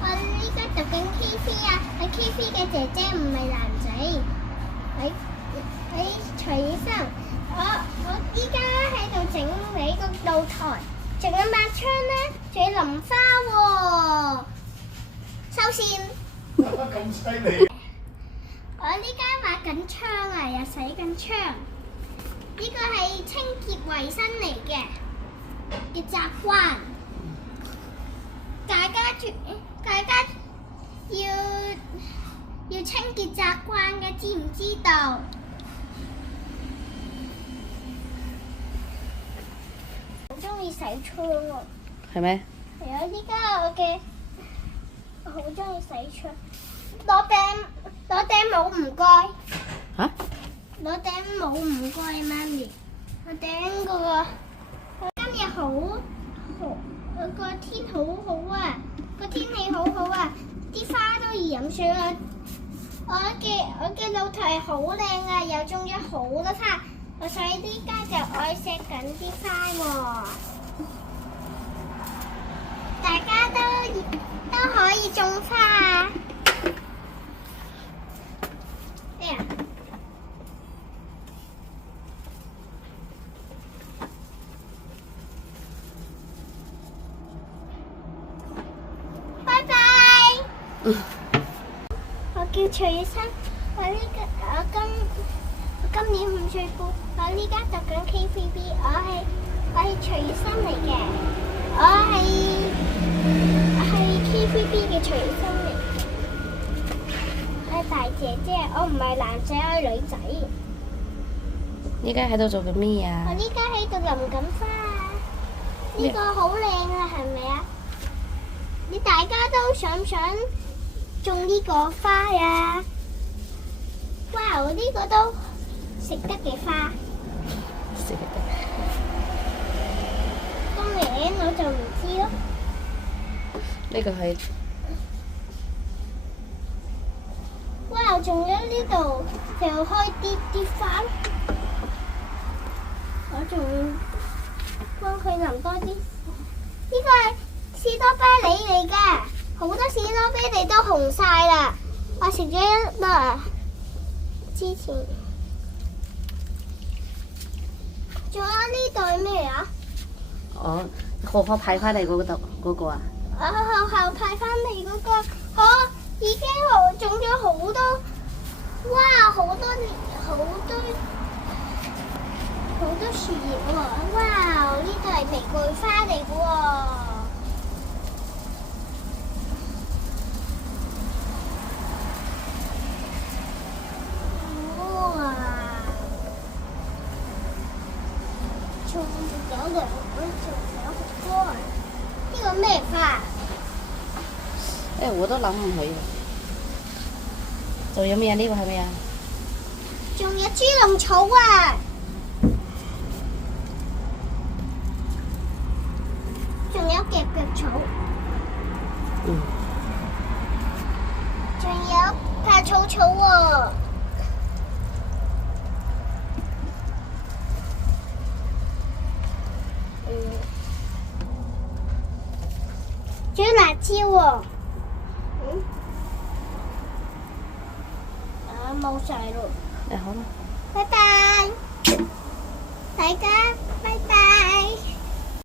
我依家讀緊 KV 啊，係 KV 嘅姐姐唔係男仔。喺徐醫生，我依家喺度整理個露台，仲有抹窗咧，仲有淋花喎。收線。咁犀利！我呢家抹緊窗啊，又洗緊窗。呢個係清潔衛生嚟嘅習慣，大家要清潔習慣嘅，知唔知道？好中意洗窗喎。係咩？係啊！依家我好中意洗窗。攞頂帽唔該。嚇？攞頂帽唔該，媽咪。我頂嗰個今日個天好好啊，個天氣好好啊，啲花都易飲水啦。我嘅露台好靚啊，又種咗好多花，所以呢家就愛錫緊啲花喎。大家都可以種花啊！哎呀！拜拜。我叫徐醫生，我今年5歲半，我呢家讀緊 KVB，我係徐醫生嚟嘅，我係 KVB 嘅徐醫生嚟嘅，我係大姐姐，我唔係男仔，我係女仔。依家喺度做緊咩啊？我依家喺度淋緊花啊！呢個好靚啊，係咪啊？你大家都想唔想種呢個花呀？哇！呢個都食得嘅花，食得。個名我就唔知咯。呢個係哇！仲有呢度又開啲花，我仲幫佢淋多啲。呢個係士多啤梨嚟㗎，好多士多啤梨都紅晒啦。我食咗一粒啊，之前。仲有呢度係咩啊？哦，學校派翻嚟嗰個啊？學校派翻嚟嗰個，已經種咗好多，哇！好多樹葉喎，哇！呢度係玫瑰花嚟嘅喎。哇！仲有兩個，仲有好多。呢個咩花？我都諗唔起。仲有咩啊？呢個係咩啊？仲有豬籠草啊！仲有夾腳草。嗯。仲有怕草草喎。仲有辣椒喎。冇晒咯。好啦。拜拜，大家拜拜。